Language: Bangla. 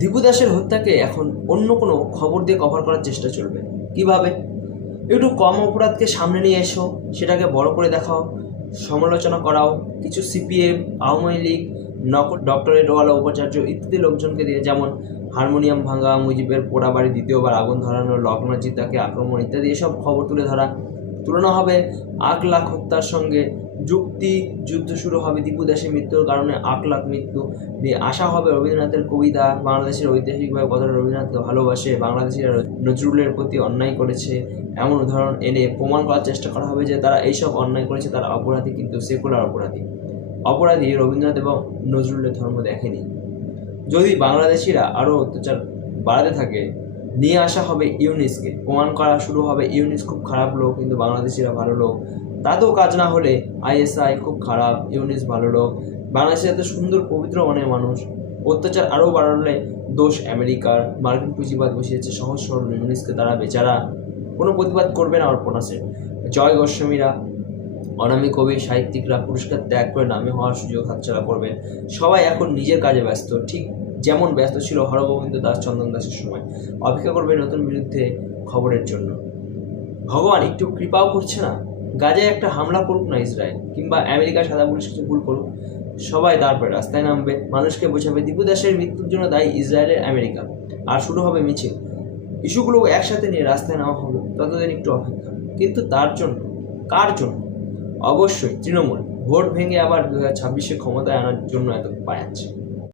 দীপু দাসের হত্যাকে এখন অন্য কোনো খবর দিয়ে কভার করার চেষ্টা চলবে। কিভাবে? একটু কম অপরাধকে সামনে নিয়ে এসো, সেটাকে বড় করে দেখাও, সমালোচনা করাও। কিছু সিপিএম, আওয়ামী লীগ, ডক্টরেটওয়ালা উপাচার্য ইত্যাদি লোকজনকে দিয়ে, যেমন হারমোনিয়াম ভাঙা, মুজিবের পোড়া বাড়ি দ্বিতীয়বার আগুন ধরানো, লগ্নজিৎ তাকে আক্রমণ ইত্যাদি এসব খবর তুলনা হবে 8 লাখ হত্যার সঙ্গে। যুদ্ধ শুরু হবে দীপু দাসের মৃত্যুর কারণে 8 লাখ মৃত্যু নিয়ে। আসা হবে রবীন্দ্রনাথের কবিতা, বাংলাদেশের ঐতিহাসিকভাবে কতটা রবীন্দ্রনাথকে ভালোবাসে, বাংলাদেশিরা নজরুলের প্রতি অন্যায় করেছে, এমন উদাহরণ এনে প্রমাণ করার চেষ্টা করা হবে যে তারা এইসব অন্যায় করেছে, তারা অপরাধী, কিন্তু সেকুলার অপরাধী রবীন্দ্রনাথ এবং নজরুলের ধর্ম দেখেনি। যদি বাংলাদেশিরা আরও অত্যাচার বাড়াতে থাকে, নিয়ে আসা হবে ইউনিসকে, প্রমাণ করা শুরু হবে ইউনিস খুব খারাপ লোক কিন্তু বাংলাদেশিরা ভালো লোক। তাতেও কাজ না হলে আইএসআই খুব খারাপ, ইউনিস ভালো লোক। বাংলাদেশে এত সুন্দর পবিত্র মনের মানুষ, অত্যাচার আরও বাড়ালে দোষ আমেরিকার। মার্কিন পুঁজিবাদ বসিয়েছে সহজ সরল ইউনিসকে, তারা বেচারা কোনো প্রতিবাদ করবে না। অর্পণাসে জয় গোস্বামীরা, অনামী কবি, সাহিত্যিকরা পুরস্কার ত্যাগ করে নামে হওয়ার সুযোগ হাতছাড়া করবেন। সবাই এখন নিজের কাজে ব্যস্ত, ঠিক যেমন ব্যস্ত ছিল হরগোবিন্দ দাস, চন্দন দাসের সময়। অপেক্ষা করবে নতুন বিরুদ্ধে খবরের জন্য। ভগবান একটু কৃপাও করছে না? গাজায় একটা হামলা করুক না ইসরায়েল, কিংবা আমেরিকা সাদা পুলিশ কিছু ভুল করুক, সবাই তারপরে রাস্তায় নামবে, মানুষকে বোঝাবে দীপু দাসের মৃত্যুর জন্য দায়ী ইসরায়েলের, আমেরিকা। আর শুরু হবে মিছিল, ইস্যুগুলো একসাথে নিয়ে রাস্তায় নেওয়া হবে। ততদিন একটু অপেক্ষা। কিন্তু তার জন্য, কার জন্য? অবশ্যই তৃণমূল ভোট ভেঙে আবার 2026-এ ক্ষমতায় আনার জন্য এত পায়াচ্ছে।